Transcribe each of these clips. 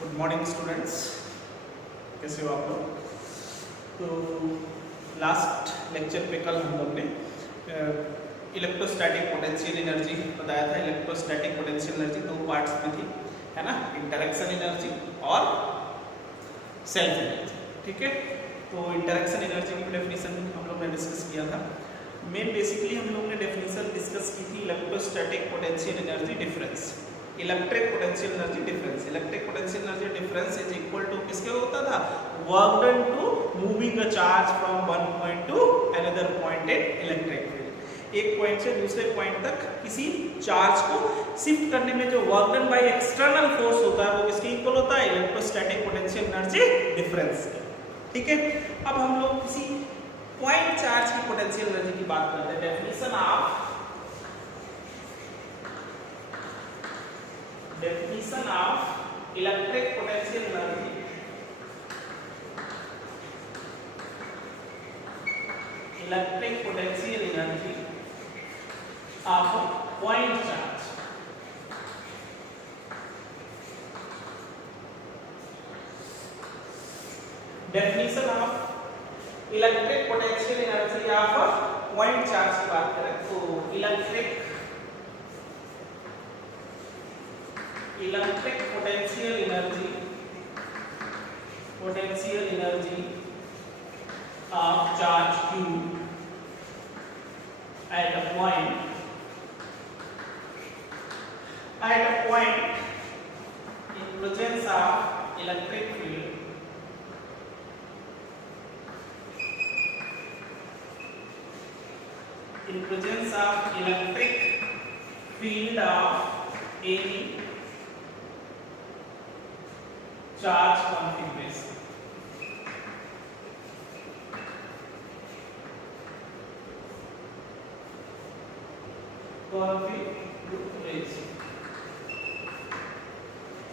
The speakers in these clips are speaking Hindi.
गुड मॉर्निंग स्टूडेंट्स, कैसे हो आप लोग। तो लास्ट लेक्चर पे कल हम लोग ने इलेक्ट्रोस्टैटिक पोटेंशियल एनर्जी बताया था। इलेक्ट्रोस्टैटिक पोटेंशियल एनर्जी दो पार्ट्स में थी, है ना, इंटरैक्शन एनर्जी और सेल्फ एनर्जी। ठीक है, तो इंटरैक्शन एनर्जी की डेफिनेशन हम लोग ने डिस्कस किया था। बेसिकली हम लोग ने डेफिनेशन डिस्कस की थी electrostatic potential energy difference, electric potential energy difference. Electric potential energy difference is equal to किसके होता था, work done to moving a charge from one point to another point in electric field. एक पॉइंट से दूसरे पॉइंट तक किसी चार्ज को शिफ्ट करने में जो work done by external force होता है वो किसके इक्वल होता है, इलेक्ट्रोस्टैटिक पोटेंशियल एनर्जी डिफरेंस के। ठीक है, अब हम लोग किसी पॉइंट चार्ज की पोटेंशियल एनर्जी की बात करते हैं। Definition of electric potential energy, electric potential energy of point charge. Definition of electric potential energy of point charge की बात करें तो electric potential energy of charge q at a point in presence of electric field of any charge configuration।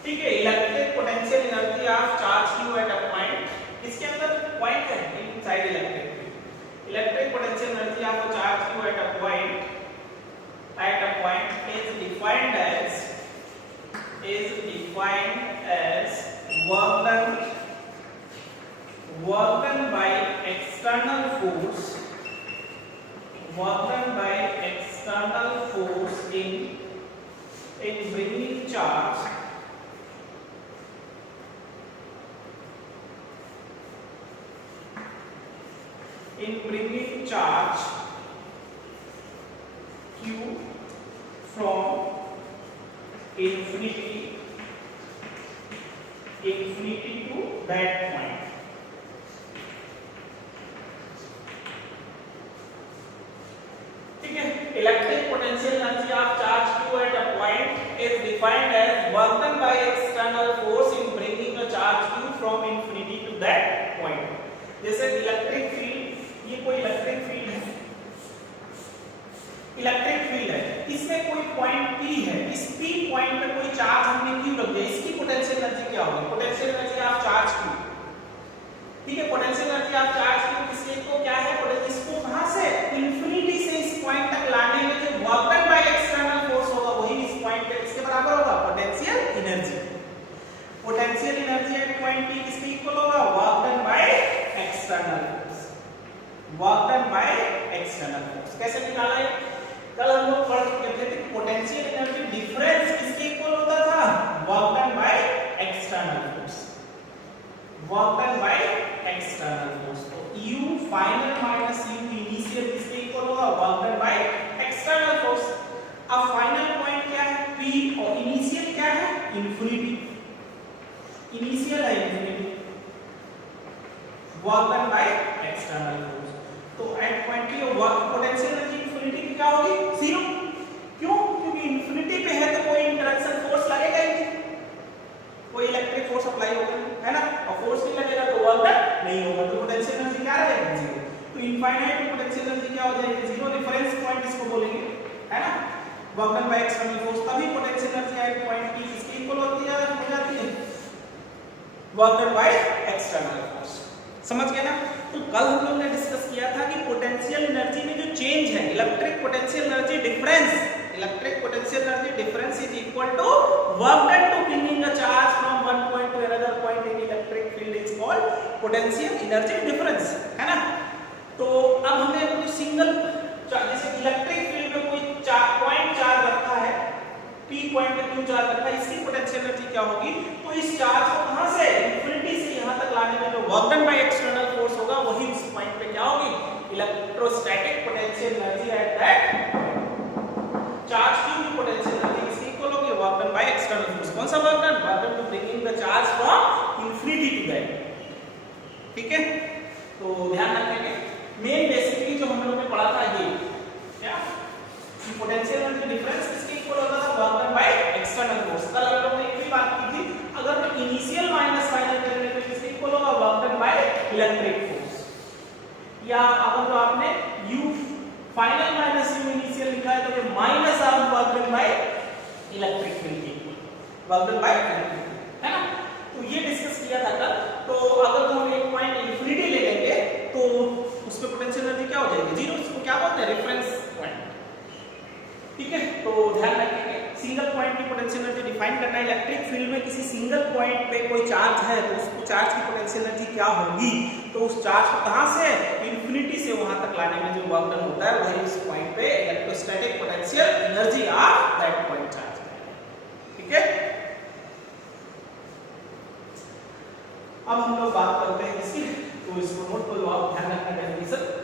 ठीक है, electric potential energy of charge q at a point, इसके अंदर पॉइंट है inside electric field. Electric potential energy of charge q at a point is defined as work done by external force in bringing charge q from infinity to that point। ठीक है, electric potential energy of charge q at a point is defined as work done by external force in bringing a charge q from infinity to that point। जैसे इलेक्ट्रिक फील्ड, ये कोई इलेक्ट्रिक फील्ड है, इसमें कोई पॉइंट P है, इस P पॉइंट पे कोई चार्ज हमने Q रख दिया, इसकी पोटेंशियल एनर्जी क्या होगी, potential energy of charge Q। ठीक है, potential energy of charge Q किसके को क्या है, इसको कहां से, इन्फिनिटी से इस पॉइंट तक लाने में जो work done by external force होगा वही इस पॉइंट पे किसके बराबर होगा, potential energy. Potential energy at point P किसके इक्वल होगा, work done by external force, work done by external force. कैसे निकाला है, कल हम लोग पढ़ चुके थे कि पोटेंशियल एनर्जी डिफरेंस किसके इक्वल होता था, work done by external force, work done by external force. तो U final minus U initial किसके इक्वल होगा, work done by external force. अब फाइनल पॉइंट क्या है, P, और इनिशियल क्या है, इंफिनिटी, इनिशियल है infinity, work done by external force. तो at point P work potential energy infinity की क्या होगी, 0। क्यों, क्योंकि इंफिनिटी पे है तो कोई इंटरैक्शन फोर्स लगेगा ही नहीं, कोई इलेक्ट्रिक फोर्स अप्लाई होगा, है ना, और फोर्स नहीं लगेगा तो वर्क डन नहीं होगा, तो पोटेंशियल एनर्जी क्या रहेगी, 0। तो इनफाइनाइट पोटेंशियल एनर्जी क्या हो जाएगी, 0। रेफरेंस पॉइंट इसको बोलेंगे, है ना, work done by external force. तभी potential energy at point P किसके इक्वल हो जाती है, work done by external force. समझ गए ना। तो कल हम लोग ने डिस्कस किया था कि पोटेंशियल एनर्जी में जो चेंज है, electric potential energy difference, electric potential energy difference is equal to work done to bringing a charge from one point to potential energy difference, है ना। तो अब हमने कोई सिंगल जैसे इलेक्ट्रिक फील्ड में कोई पॉइंट चार्ज रखा है, p पॉइंट पे क्यों चार्ज रखा है, इसकी पोटेंशियल एनर्जी क्या होगी। तो इस चार्ज को कहां से इंफिनिटी से यहां तक लाने में जो work done by external force होगा वही इस पॉइंट पे क्या होगी, electrostatic potential energy at that charge की पोटेंशियल एनर्जी किसकी इक्वल होगी, work done by external force. कौन सा work done, work done to bringing the charge from infinity to that. ठीक है, तो ध्यान रखेंगे मेन बेसिकली जो हम लोग ने पढ़ा था ये क्या, पोटेंशियल एनर्जी डिफरेंस किसके इक्वल होता था, work done by external force. कल हम लोग ने एक भी बात की थी, अगर मैं इनिशियल माइनस फाइनल करेंगे तो किसके इक्वल होगा, work done by electric force. या अगर जो आपने u final minus u initial लिखा है तो ये minus R work done by electric field के equal, work done by electric, है ना। तो ये डिस्कस किया था कल। तो अगर हम एक पॉइंट इंफिनिटी ले लेंगे तो उस पे पोटेंशियल एनर्जी क्या हो जाएगी, जीरो। इसको क्या बोलते हैं, रेफरेंस पॉइंट। ठीक है, तो ध्यान रखिए सिंगल पॉइंट की पोटेंशियल एनर्जी डिफाइन करना है। इलेक्ट्रिक फील्ड में किसी सिंगल पॉइंट पे कोई चार्ज है तो उसको चार्ज की पोटेंशियल एनर्जी क्या होगी, तो उस चार्ज को कहां से इंफिनिटी से वहां तक लाने में जो वर्क डन होता है वही उस पॉइंट पे electrostatic potential energy of that point charge. ठीक है, अब हम लोग बात करते हैं इसकी, तो इसको नोट कर लो आप, ध्यान रखना डेफिनेशन।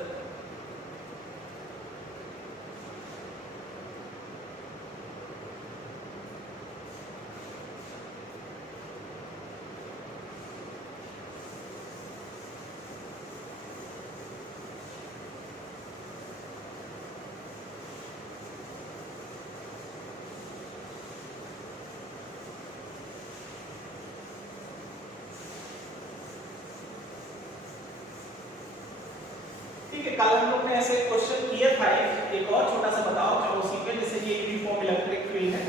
ठीक है, कल हम लोग ने ऐसे क्वेश्चन किया था, एक और छोटा सा बताओ चलो उसी पे। जैसे ये यूनिफॉर्म इलेक्ट्रिक फील्ड है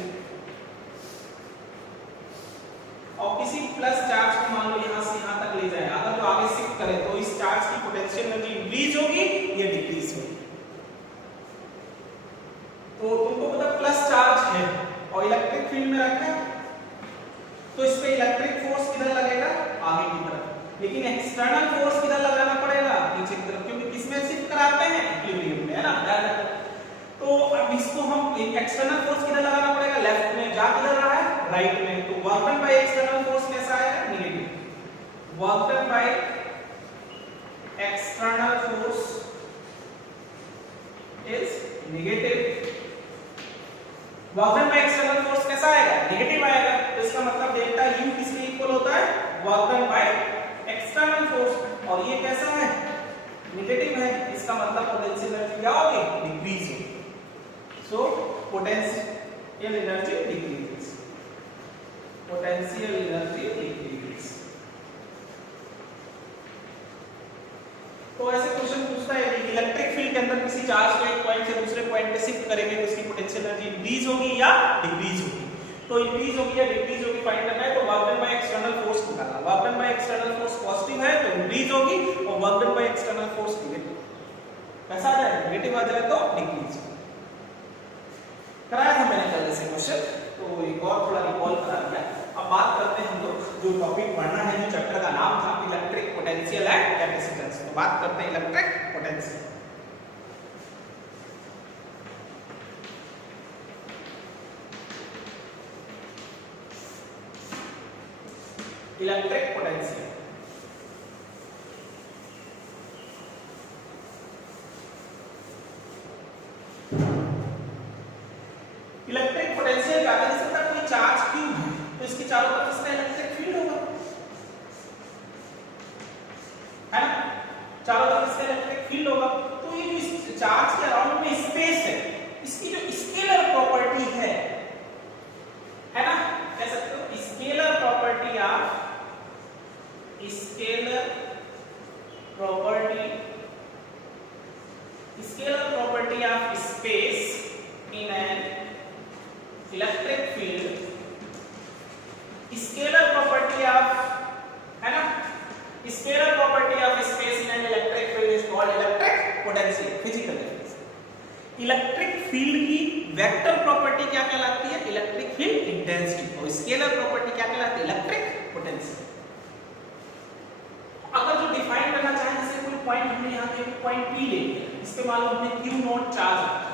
और किसी प्लस चार्ज को मान लो यहां से यहां तक ले जाए, अगर जो आगे शिफ्ट करे तो इस चार्ज की पोटेंशियल एनर्जी इंक्रीज होगी या डिक्रीज होगी। तो तुमको पता प्लस चार्ज है और इलेक्ट्रिक फील्ड में रखा है तो इस पे इलेक्ट्रिक फोर्स किधर लगेगा, आगे की तरफ, लेकिन एक्सटर्नल फोर्स किधर लगाना पड़ेगा, पीछे की तरफ, क्योंकि किसमें शिफ्ट कराते हैं, इक्विलिब्रियम में, है ना। तो अब इसको हम एक्सटर्नल फोर्स किधर लगाना पड़ेगा, लेफ्ट में, जा किधर रहा है, राइट में। तो work done by external force कैसा आएगा, negative. Work done by external force is negative. Work done by external force कैसा आएगा, नेगेटिव आएगा। तो इसका मतलब डेल्टा U किसके इक्वल होता है, work done by external force, और ये कैसा है, नेगेटिव है। इसका मतलब पोटेंशियल एनर्जी क्या होगी, डिक्रीज होगी। So potential energy decrease, potential energy decrease. तो ऐसे क्वेश्चन पूछता है कि इलेक्ट्रिक फील्ड के अंदर किसी चार्ज को एक पॉइंट से दूसरे पॉइंट पे शिफ्ट करेंगे तो उसकी पोटेंशियल एनर्जी इंक्रीज होगी या डिक्रीज होगी। तो इंक्रीज होगी या डिक्रीज होगी फाइंड करना है। तो work done by external force निकालना। Work done by external force positive है तो इंक्रीज होगी, और work done by external force negative, कैसा आ जाए, नेगेटिव आ जाए तो डिक्रीज। कराया था मैंने कल जैसे क्वेश्चन, तो एक और थोड़ा रिकॉल करा दिया। अब बात करते हैं हम लोग जो टॉपिक पढ़ना है, जो चैप्टर का नाम था इलेक्ट्रिक पोटेंशियल एंड कैपेसिटेंस। तो बात करते हैं electric potential. Electric potential, electric potential क्या है, जैसे कोई चार्ज क्यूब है तो इसके चारों तरफ इसका इलेक्ट्रिक फील्ड होगा, है ना, चारों तरफ इसका इलेक्ट्रिक फील्ड होगा। तो ये जो चार्ज के अराउंड में स्पेस है, इसकी जो स्केलर प्रॉपर्टी है ना, कह सकते हो scalar property of, scalar property of space in an electric field, scalar property of, है ना, scalar property of space in an electric field is called electric potential. Physical definition, electric field की वेक्टर प्रॉपर्टी क्या कहलाती है, इलेक्ट्रिक फील्ड इंटेंसिटी, और स्केलर प्रॉपर्टी क्या कहलाती है, इलेक्ट्रिक पोटेंशियल। अगर जो हमने पॉइंट P ले लिया, इस पे मान लो हमने Q नॉट चार्ज रखा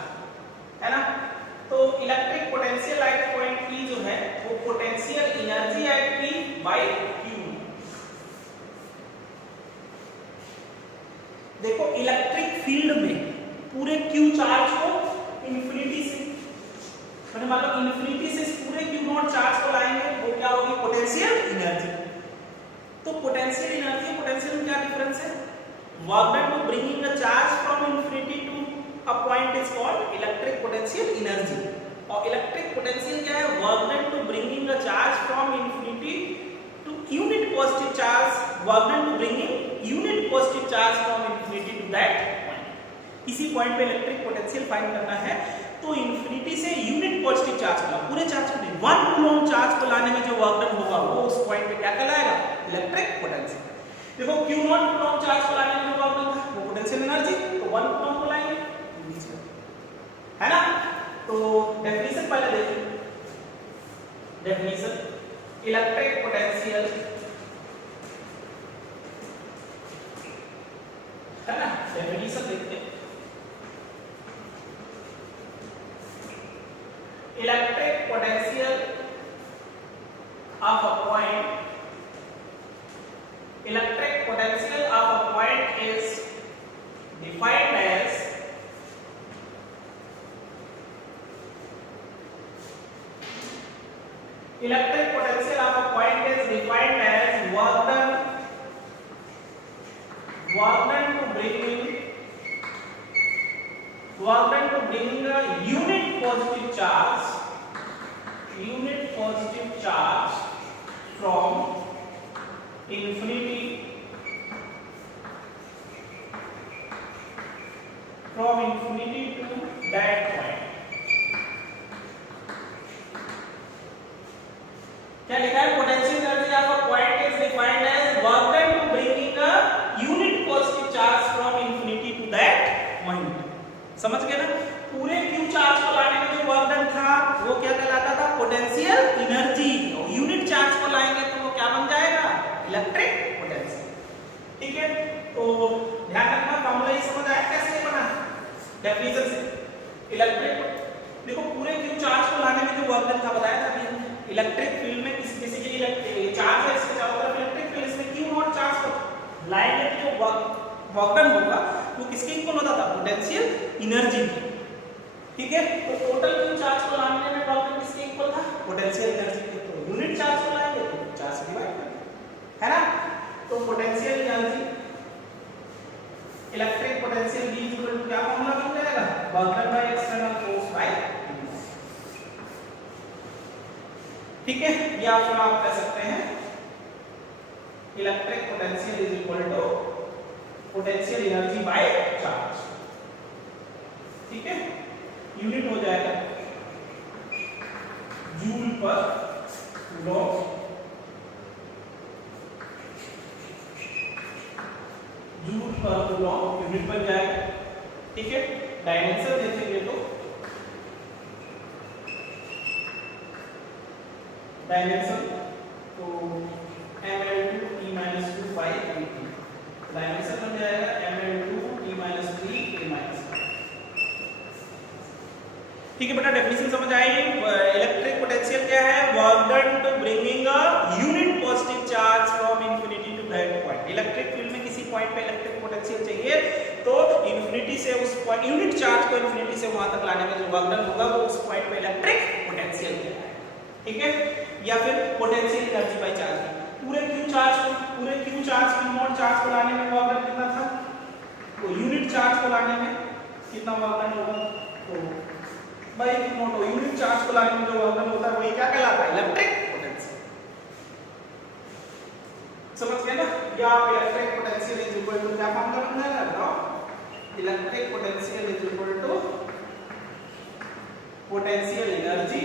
है ना। तो electric potential at point P जो है वो potential energy at P by Q। देखो इलेक्ट्रिक फील्ड में पूरे Q चार्ज को इंफिनिटी से मैंने मान लो इंफिनिटी से पूरे Q नॉट चार्ज को लाएंगे, वो क्या होगी पोटेंशियल एनर्जी। तो पोटेंशियल एनर्जी पोटेंशियल में क्या डिफरेंस है? Work done to bringing a charge from infinity to a point is called electric potential energy. और इलेक्ट्रिक पोटेंशियल क्या है? Work done to bringing a charge from infinity to unit positive charge, work done to bringing unit positive charge from infinity to that point. इसी पॉइंट पे इलेक्ट्रिक पोटेंशियल फाइंड करना है। तो इंफिनिटी से यूनिट पॉजिटिव चार्ज को, पूरे चार्ज को नहीं, 1 कूलम चार्ज को लाने में जो वर्क डन होगा वो उस पॉइंट पे क्या कहलाएगा? Electric potential. देखो Q नॉट कूलम चार्ज को लाने में जो वर्क डन था वो पोटेंशियल एनर्जी, तो 1 कूलम को लाएंगे है ना। तो डेफिनेशन पहले देखिए, डेफिनेशन इलेक्ट्रिक पोटेंशियल है ना, डेफिनेशन देखते हैं। Electric potential of a point, electric potential of a point is defined as electric potential of a point is defined as work done to bringing a unit positive charge from infinity to that point। क्या लिखा है? Potential energy of a point is defined as work done to bringing a unit positive charge from infinity to that point. समझ गए ना? पूरे Q चार्ज को लाने में जो वर्क डन था वो क्या कहलाता था? Potential energy. और यूनिट चार्ज को लाएंगे तो वो क्या बन जाएगा? Electric potential. ठीक है, तो ध्यान रखना, फार्मूला ये समझ आया कैसे बना? डेफिनेशन से इलेक्ट्रिक, देखो पूरे Q चार्ज को लाने में जो वर्क डन था बताया था अभी, इलेक्ट्रिक फील्ड में किसी के लिए चार्ज है, इसके चारों तरफ इलेक्ट्रिक फील्ड, इसमें Q नॉट चार्ज को लाएंगे तो जो वर्क डन होगा वो किसके इक्वल होता था? पोटेंशियल एनर्जी की। ठीक है, तो टोटल Q चार्ज को लाने में वर्क डन किसके इक्वल था? पोटेंशियल एनर्जी के। तो यूनिट चार्ज को लाएंगे तो चार्ज से डिवाइड करेंगे, है ना। तो potential energy, electric potential V equal to क्या फॉर्मूला बन जाएगा? Work done by external force by. ठीक है, या फिर आप कह सकते हैं electric potential is equal to potential energy by charge. ठीक है, यूनिट हो जाएगा joule per coulomb, joule per coulomb unit बन जाएगा। ठीक है, डायमेंशन देखेंगे तो डायमेंशन तो ml2 t - 2 5 dt, डायमेंशन बन जाएगा ml2 t - 3 a - 5। ठीक है बेटा, डेफिनेशन समझ आई। इलेक्ट्रिक पोटेंशियल क्या है? Work done to bringing a unit positive charge from infinity to that point. Electric field में किसी पॉइंट पे इलेक्ट्रिक पोटेंशियल चाहिए तो इंफिनिटी से उस पॉइंट, यूनिट चार्ज को इंफिनिटी से वहां तक लाने में जो वर्क डन होगा वो उस पॉइंट पे इलेक्ट्रिक पोटेंशियल कहलाएगा। ठीक है, या फिर पोटेंशियल एनर्जी बाय चार्ज। पूरे Q charge Q not charge को लाने में वर्क डन कितना था? तो यूनिट चार्ज को लाने में कितना वर्क डन होगा? तो by Q naught, unit charge को लाने में जो वर्क डन होता है वही क्या कहलाता है? Electric potential. समझ गए ना? या आप electric potential is equal to क्या फॉर्मूला बन जाएगा? बताओ। Electric potential is equal to potential energy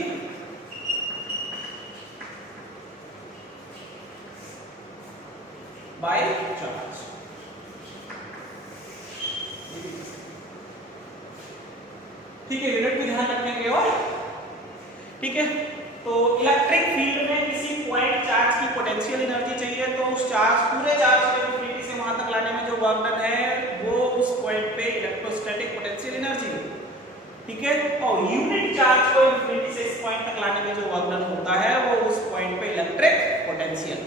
by charge. ठीक है, यूनिट पे ध्यान रखेंगे। और ठीक है, तो इलेक्ट्रिक फील्ड में किसी पॉइंट चार्ज की पोटेंशियल एनर्जी चाहिए तो उस चार्ज, पूरे चार्ज को इंफिनिटी से वहां तक लाने में जो वर्क डन है वो उस पॉइंट पे इलेक्ट्रोस्टैटिक पोटेंशियल एनर्जी, ठीक है। और यूनिट चार्ज को इंफिनिटी से इस पॉइंट तक लाने में जो वर्क डन होता है वो उस पॉइंट पे इलेक्ट्रिक पोटेंशियल,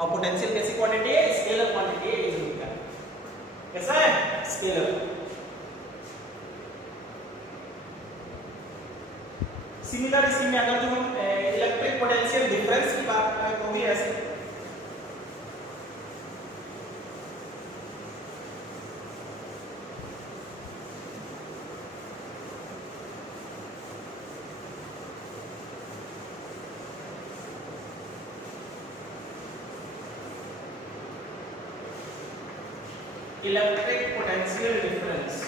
और पोटेंशियल कैसी क्वांटिटी है, स्केलर क्वांटिटी है, इज होता है कैसा है, स्केलर। सिमिलर इसी में अगर जो हम इलेक्ट्रिक पोटेंशियल डिफरेंस की बात करें तो भी ऐसे, electric potential difference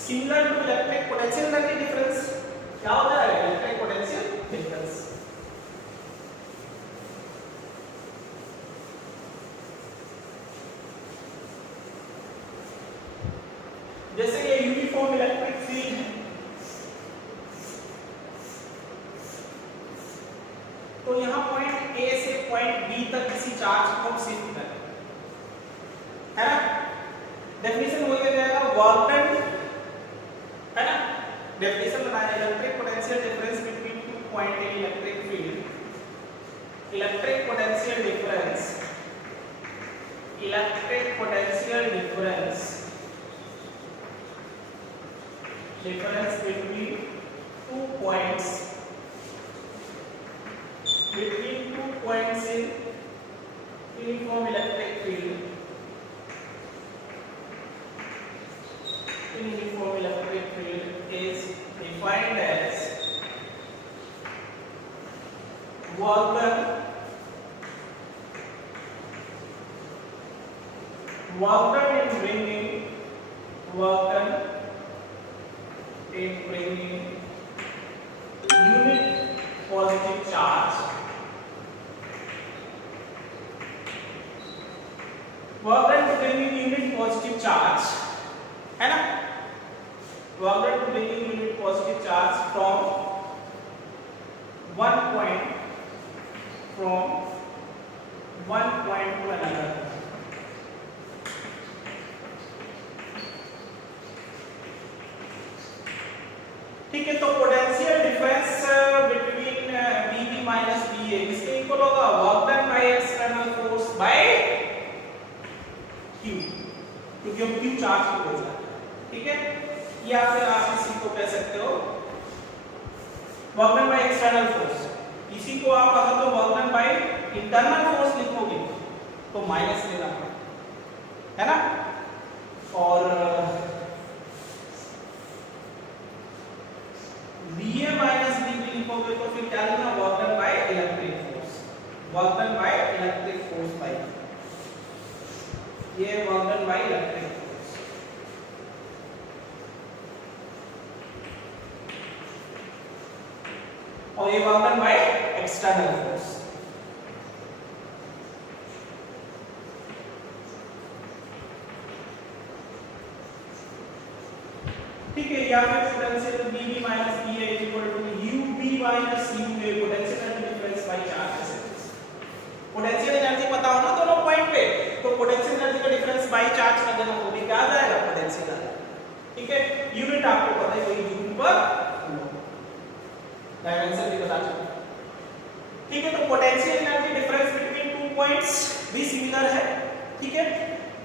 similar to electric potential energy difference क्या होता है, इलेक्ट्रिक पोटेंशियल डिफरेंस। जैसे ये यूनिफॉर्म इलेक्ट्रिक फील्ड है, तो यहां पॉइंट ए से पॉइंट बी तक किसी चार्ज को शिफ्ट करें, है ना, डेफिनेशन वही हो जाएगा, वर्क डन, है ना। डेफिनेशन बनाया, electric potential difference between two point in electric field, electric potential difference, electric potential difference, difference between two points, between 2 points in uniform electric field, uniform electric field is defined as work done in bringing unit positive charge, work done to bringing unit positive charge, है ना, work done to bringing unit positive charge from one point to another, ठीक है। तो पोटेंशियल डिफरेंस बिटवीन बीबी माइनस बीए इसके इक्वल होगा work done by external force bye Q, क्योंकि हम क्यू चार्ज को बोल रहे हैं, ठीक है। या फिर आप इसी को कह सकते हो work done by external force, इसी को आप अगर तो work done by internal force लिखोगे तो माइनस लेना है ना, और बीए माइनस बीबी लिखोगे तो फिर क्या लेना, work done by electric force, work done by electric force by, ये work done by electric force, और ये work done by external force. ठीक है, या फिर potential VB minus VA is equal to UB minus UA, potential energy difference by charge. Potential energy पता हो ना दोनों पॉइंट पे, तो पोटेंशियल एनर्जी का डिफरेंस बाय चार्ज कर देना, वो भी क्या आ जाएगा, पोटेंशियल आ जाएगा, ठीक है। यूनिट आपको पता है वही जूल पर डायमेंशन भी बता चुका, ठीक है। तो potential energy difference between two points भी सिमिलर है, ठीक है।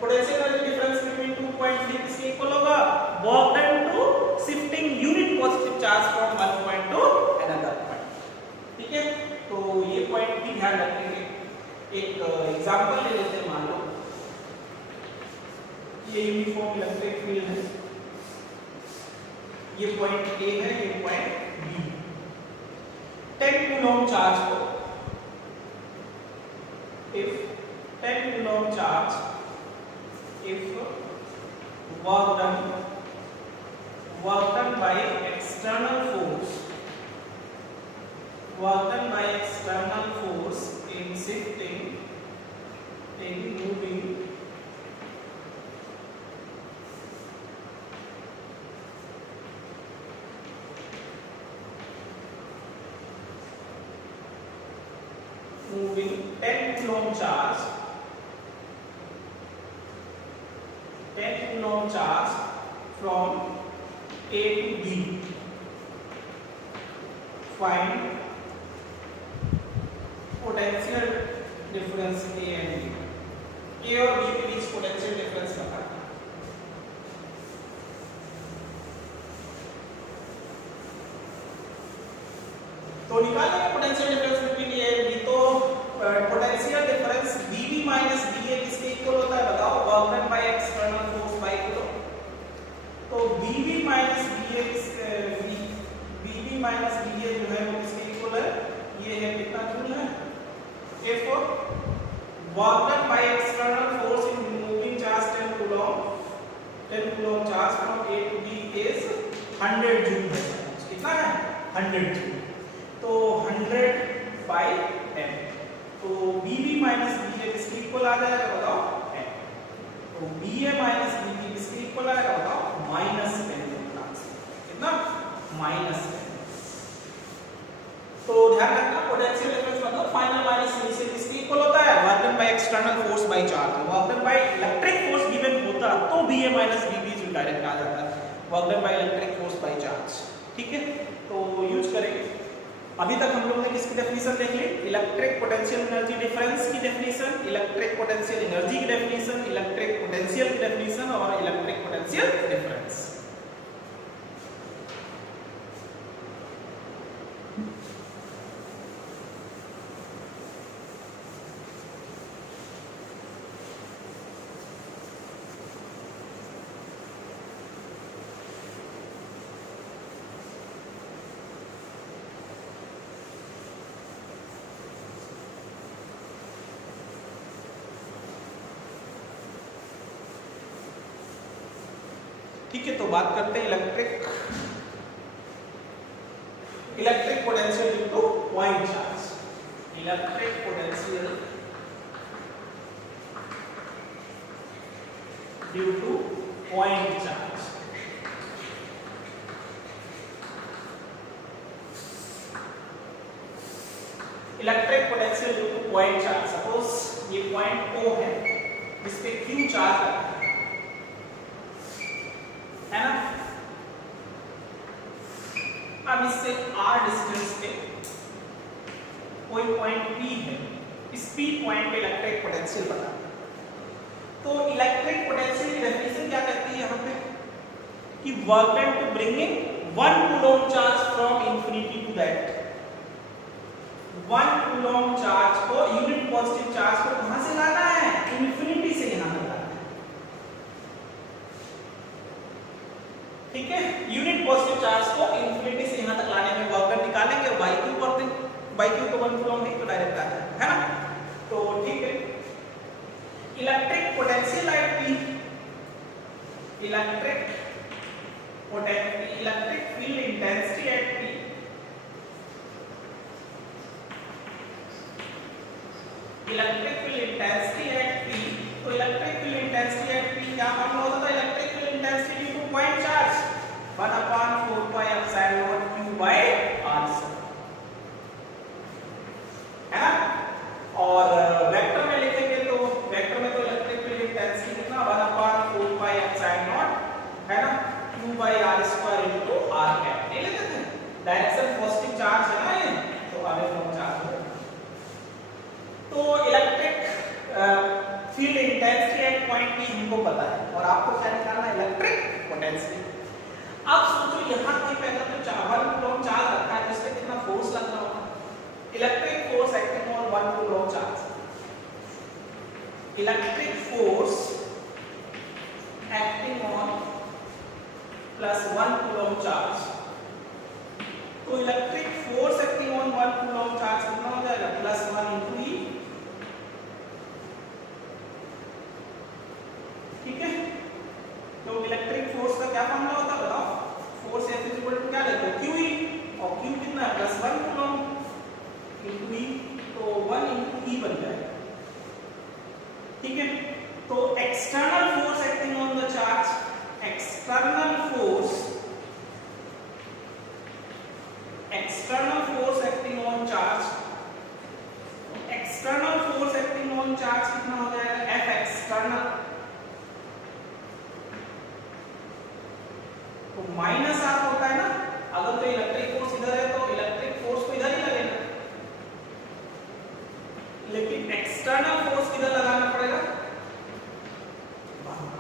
Potential energy difference between two points भी किसके इक्वल होगा, work done to shifting unit positive charge from one point to another point, ठीक है। तो ये पॉइंट भी ध्यान रखेंगे। एक एग्जांपल ले लेते हैं, मान लो ये यूनिफॉर्म इलेक्ट्रिक फील्ड है, ये पॉइंट ए है, ये पॉइंट बी, 10 कूलॉम चार्ज को, if 10 coulomb charge, if work done by external force in shifting, in moving moving 10 coulomb charge, 10 coulomb charge from A to B. Find potential difference A and B. A और B के बीच पोटेंशियल डिफरेंस बताना। तो निकालेंगे potential difference between A and B. तो potential difference VB minus VA किसके इक्वल होता है बताओ? Work done by external force by coulomb. तो बीबी माइनस बीए जो है वो किसके इक्वल है? ये है कितना जूल है? A for work done by external force in moving charge 10 coulomb charge from A to B is 100 joule है। कितना है? 100 जूल। तो 100 by 10, तो BB माइनस BA किसके इक्वल आ जाएगा बताओ? 10। तो BA माइनस BB किसके इक्वल आएगा बताओ? -10। कितना? -10। तो ध्यान रखना पोटेंशियल डिफरेंस मतलब फाइनल माइनस इनिशियल किसके इक्वल होता है? Work done by external force by charge. Work done by electric force given होता तो BA माइनस BB जो डायरेक्ट आ जाता है work done by electric force bye charge. ठीक है, तो यूज करेंगे। अभी तक हम लोगों ने किसकी डेफिनेशन देख ली? इलेक्ट्रिक पोटेंशियल एनर्जी डिफरेंस की डेफिनेशन, इलेक्ट्रिक पोटेंशियल एनर्जी की डेफिनेशन, इलेक्ट्रिक पोटेंशियल की डेफिनेशन और इलेक्ट्रिक पोटेंशियल डिफरेंस। ठीक है, तो बात करते हैं electric potential due to point charge. Electric potential due to point charge. Electric potential due to point charge. Suppose ये पॉइंट O है, इस पे Q चार्ज है ना। अब इससे R डिस्टेंस पे कोई पॉइंट P है, इस P पॉइंट पे इलेक्ट्रिक पोटेंशियल बता। तो इलेक्ट्रिक पोटेंशियल की डेफिनेशन क्या कहती है यहाँ पे? कि work done to bringing 1 coulomb charge from infinity to that. 1 coulomb charge को, यूनिट पॉजिटिव चार्ज को कहां से लाना है? इंफिनिटी से यहां तक लाना है। ठीक है, यूनिट पॉजिटिव चार्ज को इंफिनिटी से यहां तक लाने में वर्क डन निकालेंगे और बाई क्यू करते हैं। बाई क्यू को 1 कूलम नहीं तो डायरेक्ट आ जाएगा, है ना। तो ठीक है, electric potential at P, electric field intensity at P, electric field intensity at P। तो electric field intensity at P क्या फॉर्मूला होता था? Electric field intensity due to point charge 1/4 pi epsilon q by r square, है ना। और वेक्टर में लिखेंगे तो वेक्टर में तो इलेक्ट्रिक फील्ड इंटेंसिटी कितना? 1/4 pi epsilon, है ना, q by r square into r cap। नहीं लेते थे? डायरेक्शन पॉजिटिव चार्ज है ना ये, तो आगे फ्रॉम चार्ज है। तो electric field intensity at point P हमको पता है, और आपको क्या निकालना है? Electric potential. अब सोचो यहाँ पे पहले तो 1 कूलम चार्ज रखा है, तो इसमें कितना फोर्स लग रहा होगा? Electric force acting on 1 coulomb charge, electric force acting on plus 1 coulomb charge. तो electric force acting on 1 coulomb charge कितना हो जाएगा? +1 into E। ठीक है, तो इलेक्ट्रिक फोर्स का क्या फॉर्मूला होता है बताओ? फोर्स F इक्वल टू क्या लेते हो? QE, और Q कितना है? +1 कूलम into E, तो 1 into E बन जाएगा। ठीक है, तो external force acting on the charge, external force acting on charge, तो माइनस हाफ होता है ना, अगर तो इलेक्ट्रिक फोर्स इधर है तो इलेक्ट्रिक फोर्स तो इधर ही लगेगा, लेकिन एक्सटर्नल फोर्स किधर लगाना पड़ेगा,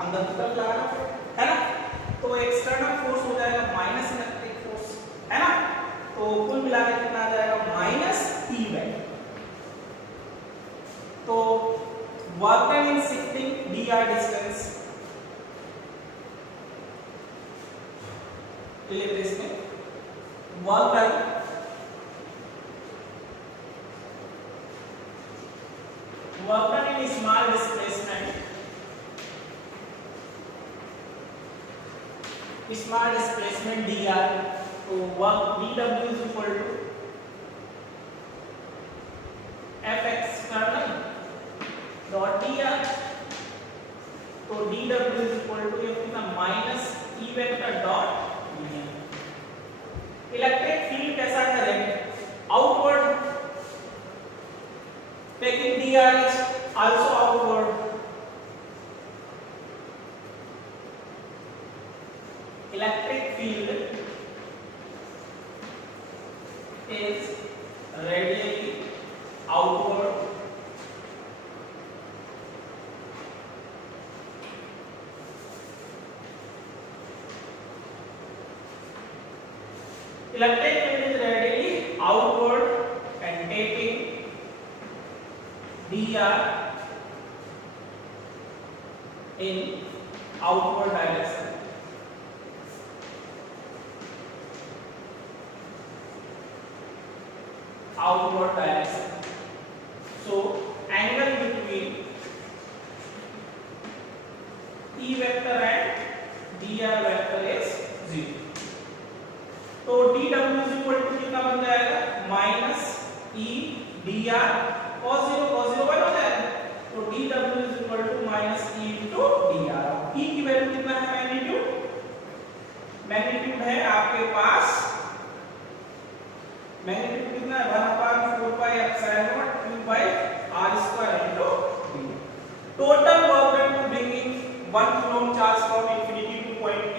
अंदर की तरफ लगाना पड़ेगा, है ना। तो एक्सटर्नल फोर्स हो जाएगा माइनस इलेक्ट्रिक फोर्स, है ना। तो कुल मिला के कितना आ जाएगा, माइनस ई वैक्टर। तो work done in shifting dr distance, electric में work done in small displacement, small displacement dr, तो work dw is equal to f external dot dr, तो dw इज इक्वल टू ये कितना minus E vector dot dr। Electric field कैसा करेंगे, outward, taking dr is also outward, electric field is radially outward, electric field is radially outward and taking dr in outward direction, outward direction. So angle between E vector and dr vector is 0. तो dw is equal to कितना बन जाएगा, माइनस e dr cos 0 1 हो जाएगा, तो dw is equal to minus e into dr। e की वैल्यू कितना है, मैग्नीट्यूड, मैग्नीट्यूड है आपके पास, मैग्नीट्यूड कितना है 1/4 pi epsilon naught q by r square into d। Total work done to bringing 1 coulomb charge from infinity to point p,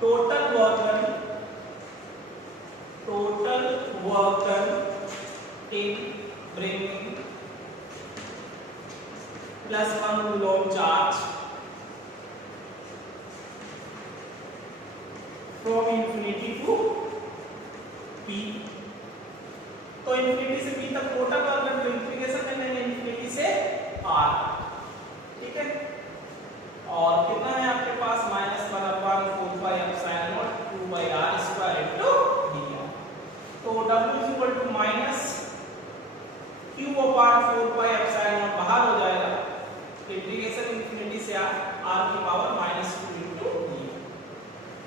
total work done in bringing plus 1 coulomb charge from infinity to p, तो इंफिनिटी से p तक टोटल वर्क डन को इंटीग्रेशन कर लेंगे इंफिनिटी से r, ठीक है। और कितना है आपके पास, minus 1/4 pi epsilon naught q by r square into dr। तो w is equal to minus q/4 pi epsilon naught बाहर हो जाएगा, इंटीग्रेशन इंफिनिटी से r की पावर -2 इनटू dr।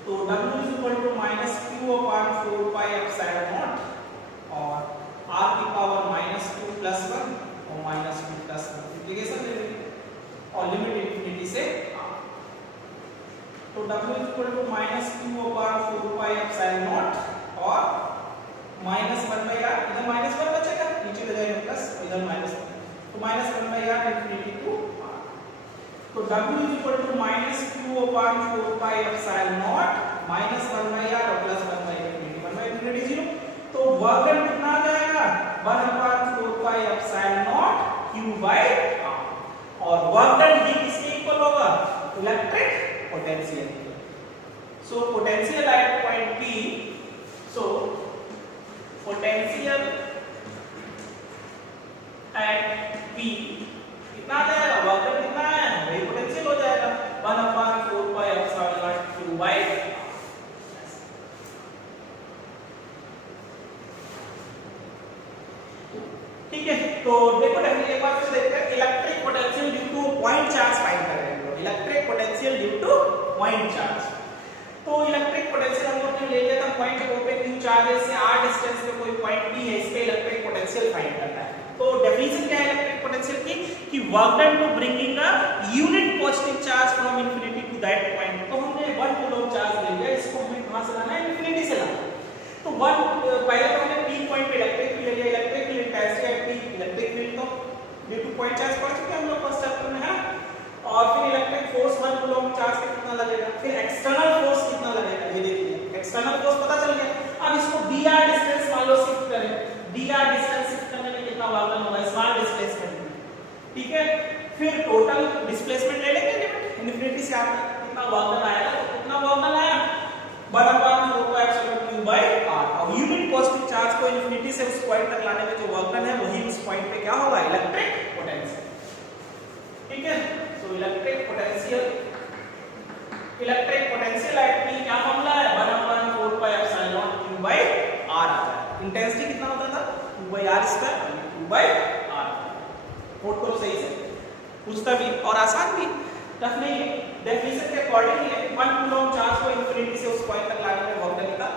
तो w is equal to minus q/4 pi epsilon naught और r की पावर -2 प्लस 1 और -2 प्लस 1, इंटीग्रेशन ले लेंगे और लिमिट इंफिनिटी से r। तो w is equal to minus q/4 pi epsilon naught और -1/r, इधर -1 बचेगा, नीचे ले जाएंगे प्लस, इधर -1, तो -1/r इंफिनिटी टू r। तो w is equal to minus q/4 pi epsilon naught -1/r और प्लस 1/इंफिनिटी 0। तो वर्क डन कितना आ जाएगा, 1/4 pi epsilon naught q by r, और वर्क डन ही किसके इक्वल होगा, electric potential. So potential at point p, so potential at p कितना आ जाएगा, वर्क डन कितना है, वही पोटेंशियल हो जाएगा 1/4 pi epsilon naught q by r। ठीक है, तो देखो एक बार फिर देखते हैं, electric potential due to point charge find कर रहे हैं, electric potential due to point charge. तो इलेक्ट्रिक पोटेंशियल हम लोग ने ले लिया था, पॉइंट O पे q चार्ज से r डिस्टेंस पे कोई पॉइंट P है, इस पे इलेक्ट्रिक पोटेंशियल फाइंड करना है। तो डेफिनेशन क्या है इलेक्ट्रिक पोटेंशियल की, कि work done to bringing a unit positive charge from infinity to that point. तो हमने 1 कूलम्ब चार्ज ले लिया, इसको हमें कहां से लाना है, इंफिनिटी से लाना है। तो पहले तो हमने P पॉइंट पे इलेक्ट्रिक फील्ड ले लिया, electric field intensity at P, electric field तो ड्यू टू पॉइंट चार्ज पढ़ चुके हम लोग फर्स्ट चैप्टर में, है। और फिर इलेक्ट्रिक फोर्स 1 कूलम्ब चार्ज पे कितना लगेगा, फिर एक्सटर्नल एक्सटर्नल फोर्स पता चल गया। अब इसको dr डिस्टेंस मान लो शिफ्ट करें, dr डिस्टेंस शिफ्ट करने में कितना वर्क डन होगा, स्मॉल डिस्प्लेसमेंट में, ठीक है। फिर टोटल डिस्प्लेसमेंट ले लेंगे लिमिट इनफिनिटी से आप कितना वर्क डन आएगा, तो कितना वर्क डन आया 1/4π/q/r। और यूनिट पॉजिटिव चार्ज को इनफिनिटी से उस पॉइंट तक लाने में जो वर्क डन है वही उस पॉइंट पे क्या होगा, इलेक्ट्रिक पोटेंशियल, ठीक है। So electric potential at P क्या फॉर्मूला है 1/4π/q/r आता है। इंटेंसिटी कितना होता था q/r², q/r। नोट करो सही से, पूछता भी और आसान भी, टफ नहीं है। डेफिनेशन के अकॉर्डिंग है 1 कूलम चार्ज को इनफिनिटी से उस पॉइंट तक लाने में वर्क डन का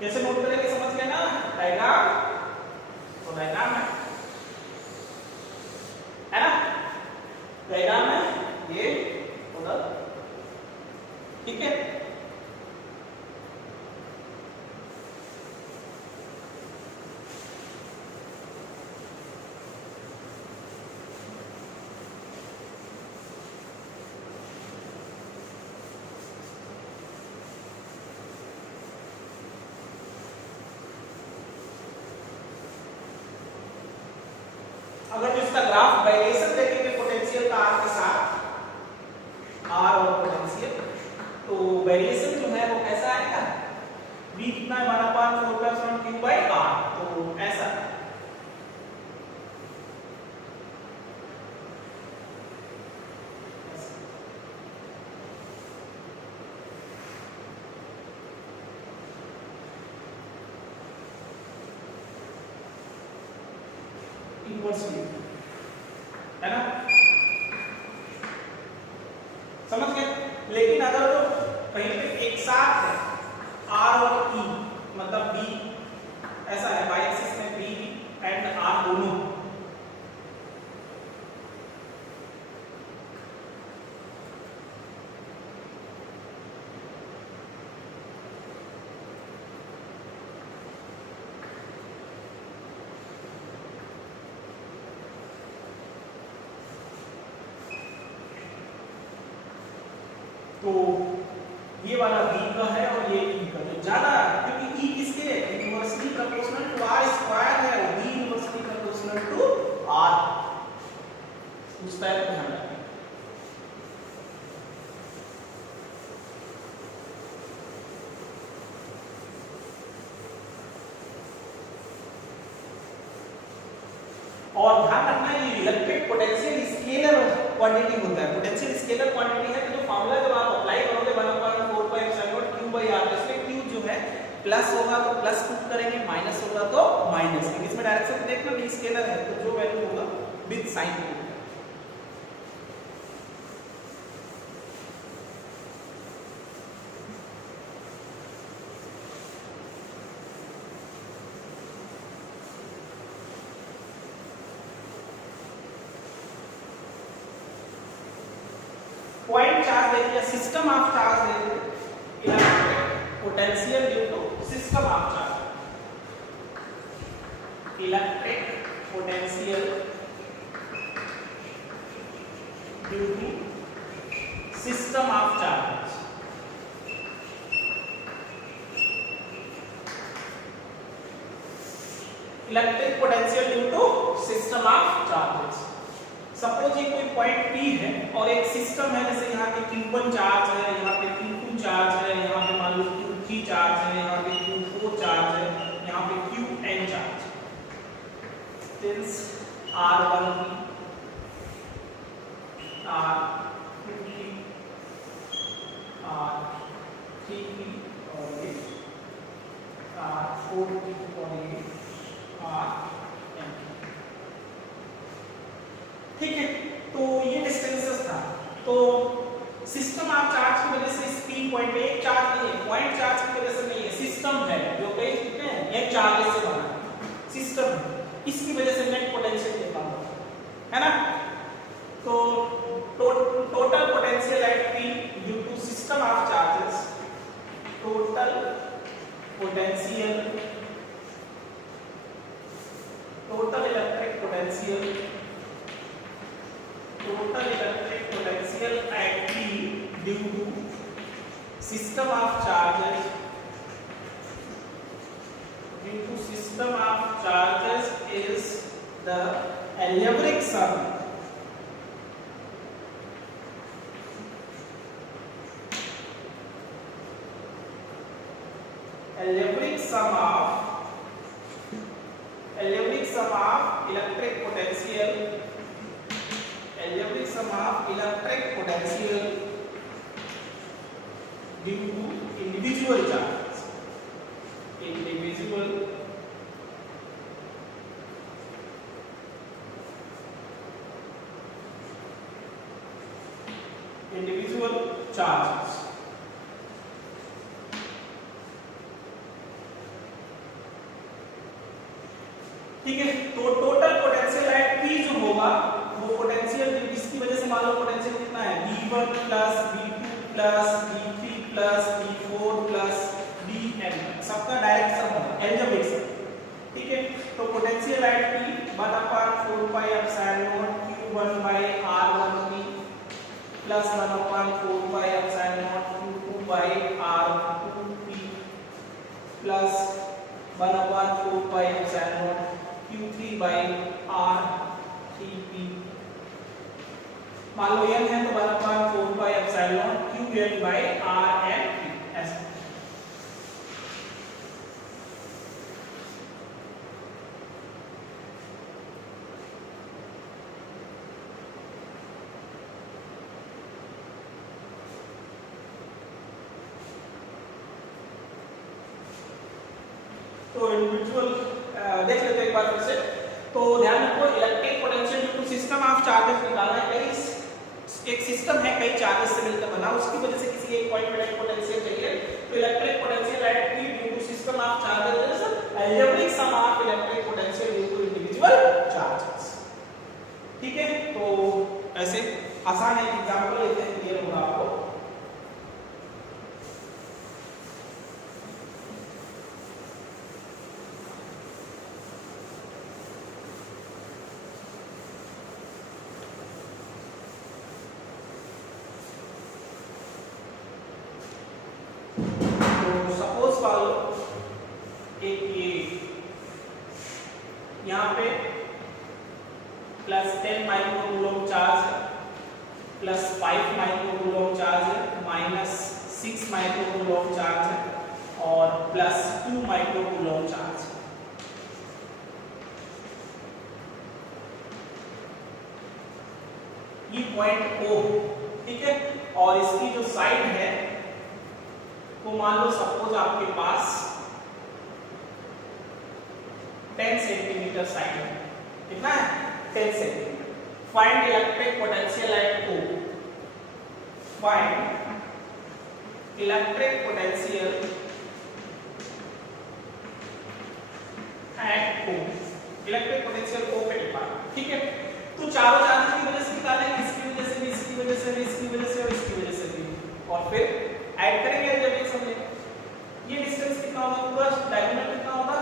कैसे नोट करेंगे, समझ गए ना। डायग्राम, तो डायग्राम है ना, डायग्राम है ये उधर, ठीक है। अगर जो इसका ग्राफ वेरिएशन देखेंगे पोटेंशियल का r के साथ, r और पोटेंशियल, तो वेरिएशन जो है वो कैसा आएगा, v कितना है 1/4π/q/r, तो ऐसा इनवर्सली, है ना, समझ गए। लेकिन अगर तो कहीं पे एक साथ है r और e, मतलब b ऐसा है, y एक्सिस में b एंड r दोनों, तो ये वाला v का है और ये e का, जो ज्यादा क्योंकि e किसके इनवर्सली प्रोपोर्शनल टू r² है और v inversely proportional to r, पूछता है तो ध्यान रखना। और ध्यान रखना ये इलेक्ट्रिक पोटेंशियल स्केलर क्वांटिटी होता है, पोटेंशियल स्केलर क्वांटिटी है, तो जो फार्मूला जब आप अप्लाई करोगे 1/4π/q/r, इसमें q जो है प्लस होगा तो प्लस पुट करेंगे, माइनस होगा तो माइनस, इसमें डायरेक्शन देखना भी स्केलर है तो जो वैल्यू होगा विद साइन होगा। पॉइंट चार्ज दे दिया, सिस्टम ऑफ चार्ज दे दिया, electric potential due to system of charge, electric potential due to system of charge, electric potential due to system of charges. Suppose ये कोई पॉइंट P है और एक सिस्टम है, जैसे यहाँ पे Q1 चार्ज है, यहाँ पे Q2 चार्ज है, यहाँ पे मान लो Q3 चार्ज है, यहाँ पे Q4 चार्ज है, यहाँ पे Qn charge, since R1 R2 R3 और ये R4 और ये Rn, ठीक है। तो ये डिस्टेंसेस था, तो सिस्टम ऑफ चार्ज की वजह से इस P पॉइंट पे एक चार्ज नहीं है, पॉइंट चार्ज की वजह से नहीं है, सिस्टम है जो कई कितने हैं, एक चार्ज से बना है, सिस्टम है, इसकी वजह से नेट पोटेंशियल निकल रहा है ना। तो total potential at P due to system of charges, total potential, total electric potential, total electric potential at P due to system of charges is the algebraic sum of electric potential due to individual charges ठीक है। तो टोटल पोटेंशियल एट P जो होगा वो पोटेंशियल इसकी वजह से मान लो पोटेंशियल कितना है V1 plus V2 plus V3 plus V4 plus Vn सबका डायरेक्ट सम होगा एल्जेब्रिक सम। ठीक है, तो potential at P 1/4 pi epsilon Q1 by R1P plus 1/4 pi epsilon Q2 by R2P plus 1/4 pi epsilon Q3 by R3P। मान लो n है तो 1/4 pi epsilon Qn by Rnp ऐसा। तो इंडिविजुअल देख लेते हैं एक बार फिर से। तो ध्यान रखो electric potential due to system of charges निकालना है। एक सिस्टम है कई चार्जेस से मिलकर बना, उसकी वजह से किसी एक पॉइंट पे पोटेंशियल चाहिए। तो electric potential at P due to system of charges algebraic sum of electric potential due to individual charges. ठीक है, तो ऐसे आसान है, एग्जांपल लेते हैं, क्लियर होगा आपको। यहाँ पे प्लस 10 माइक्रोकूलम चार्ज है, प्लस 5 माइक्रोकूलम चार्ज है, माइनस 6 माइक्रोकूलम चार्ज है और प्लस 2 माइक्रोकूलम चार्ज है। ये पॉइंट O, ठीक है, और इसकी जो साइड है वो मान लो सपोज आपके पास 10 सेंटीमीटर साइड है, कितना है 10 centimetre. Find electric potential eight O, find electric potential eight O, electric potential O पे निकालना। ठीक है, तो चारों चार्जेस की वजह से निकालेंगे, इसकी वजह से भी, इसकी वजह से भी, इसकी वजह से और इसकी वजह से भी, और फिर ऐड करेंगे जब ये समझे। ये डिस्टेंस कितना होगा, पूरा डायमीटर कितना होगा,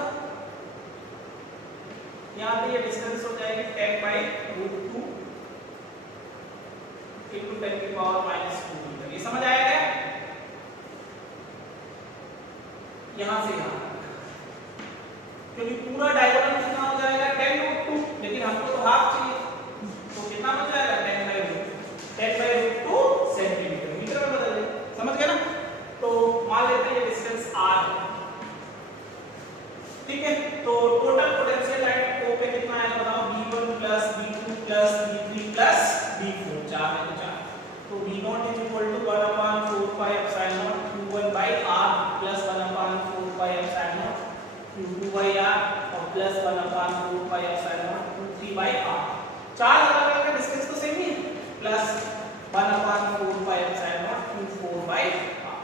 यहाँ पे ये डिस्टेंस हो जाएगी 10/√2 into 10⁻⁻² मीटर। ये समझ आया क्या? यहाँ से यहाँ, क्योंकि पूरा डायगोनल कितना हो जाएगा 10√2, लेकिन हमको तो हाफ चाहिए, तो कितना बच जाएगा 10/√2 सेंटीमीटर, मीटर में बदल दें। समझ गए ना? तो मान लेते हैं ये डिस्टेंस r है। ठीक है, तो टोटल पोटेंशियल एट O पे कितना आएगा बताओ, V1 plus V2 plus V3 plus V4, 4 है तो 4। तो V0 is equal to 1/4 pi epsilon Q1 by R plus 1/4 pi epsilon Q2 by R और plus 1/4 pi epsilon Q3 by R। चार अलग-अलग डिस्टेंस तो सेम ही है, plus 1/4 pi epsilon Q4 by R।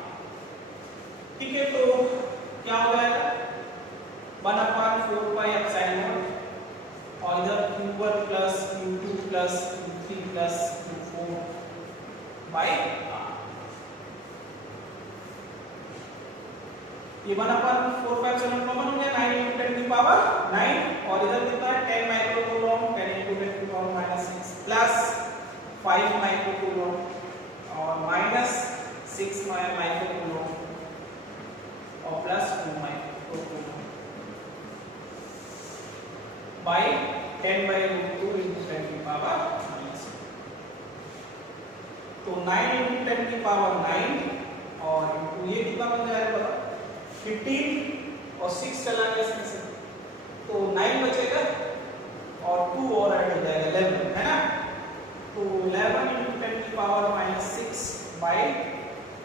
ठीक है, तो क्या हो जाएगा 1/4 पाई एप्सिलॉन और इधर Q1 plus Q2 plus Q3 plus Q4 by R। ये 1/4 पाई एप्सिलॉन कॉमन हो गया, 9 × 10⁻⁹ और इधर कितना है 10 माइक्रोकूलम, 10 × 10⁻⁻⁶ प्लस 5 माइक्रोकूलम और माइनस 6 माइक्रो कूलम और plus 2 micro coulomb by 10/2 into 10 की पावर -2। तो 9 into 10 की पावर 9 और into ये कितना बन जाएगा बताओ 15 और 6 चला गया इसमें से तो 9 बचेगा और 2 और ऐड हो जाएगा 11 है ना। तो 11 into 10 की पावर -6 by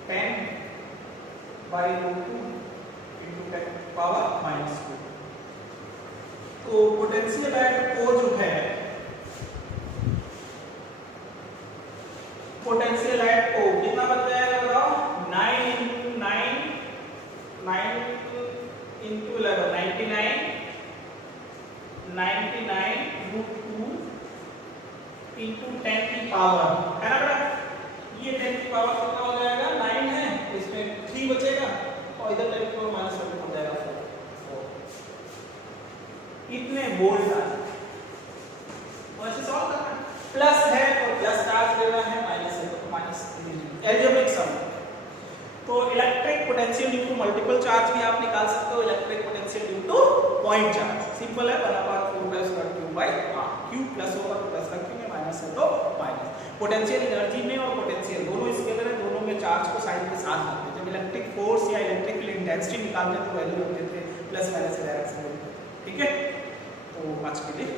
10/2 into 10 की पावर -2। तो पोटेंशियल एट O जो है पोटेंशियल एट O कितना बन जाएगा बताओ 9 into 9 into 11 99 root 2 into 10 की पावर है ना बेटा। ये 10 की पावर कितना हो जाएगा 9 है इसमें 3 बचेगा और इधर 10 की पावर -1 हो जाएगा 4। इतने वोल्ट आ तो ऐसे सॉल्व करना है। प्लस है तो प्लस चार्ज लेना है माइनस है तो माइनस एल्जेब्रिक सम। तो electric potential due to multiple charge भी आप निकाल सकते हो electric potential due to point charge simple है 1/4 q प्लस होगा तो प्लस रखेंगे माइनस है तो माइनस। पोटेंशियल एनर्जी में और पोटेंशियल दोनों स्केलर है दोनों में चार्ज को साइन के साथ रखते हैं। जब इलेक्ट्रिक फोर्स या इलेक्ट्रिकल इंटेंसिटी निकालते हैं तो वैल्यू रख देते हैं प्लस माइनस के डायरेक्शन में। ठीक है तो आज के लिए